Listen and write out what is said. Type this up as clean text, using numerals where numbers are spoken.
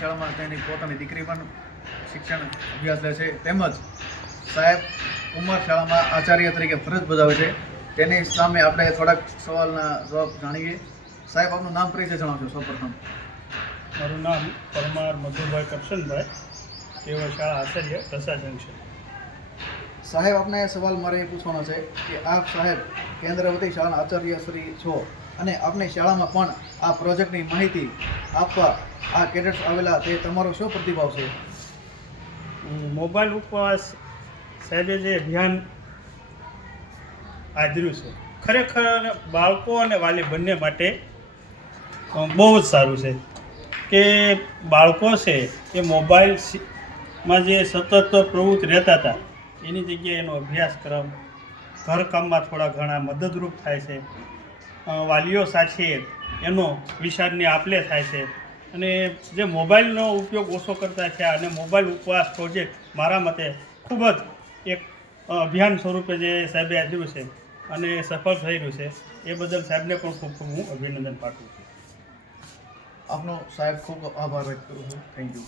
શાળામાં તેની પોતાની દીકરી પણ શિક્ષણ અભ્યાસ લે છે, તેમજ સાહેબ કુમાર શાળામાં આચાર્ય તરીકે ફરજ બજાવે છે. તેની સામે આપણે થોડાક સવાલના જવાબ જાણીએ. સાહેબ, આપનું નામ પરિચય જણાવશો સૌપ્રથમ? મારું નામ પરમાર મધુભાઈ કરશનભાઈ, તેઓ શાળા આચાર્ય રસા જંકશન. સાહેબ, આપને સવાલ મારે એ પૂછવાનો છે કે આપ સાહેબ કેન્દ્રવતી શાળાના આચાર્ય શ્રી છો અને આપની શાળામાં પણ આ પ્રોજેક્ટની માહિતી આપવા આ કેડેટ્સ આવેલા, તે તમારો શું પ્રતિભાવ છે? મોબાઈલ ઉપર સાહેબે જે અભિયાન આદર્યું છે, ખરેખર બાળકો અને વાલી બંને માટે બહુ જ સારું છે કે બાળકો છે એ મોબાઈલમાં જે સતત પ્રવૃત્ત રહેતા હતા એની જગ્યાએ એનો અભ્યાસક્રમ ઘરકામમાં થોડા ઘણા મદદરૂપ થાય છે. વાલીઓ સાથે એનો વિચારની આપ-લે થાય છે અને જે મોબાઈલનો ઉપયોગ ઓછો કરતા થયા અને મોબાઈલ ઉપવાસ પ્રોજેક્ટ મારા મતે ખૂબ જ એક અભિયાન સ્વરૂપે જે સાહેબે આદર્યું છે અને સફળ થઈ રહ્યું છે, એ બદલ સાહેબને પણ ખૂબ ખૂબ હું અભિનંદન પાઠવું છું. આપનો સાહેબ ખૂબ આભાર વ્યક્ત કરું છું. Thank you.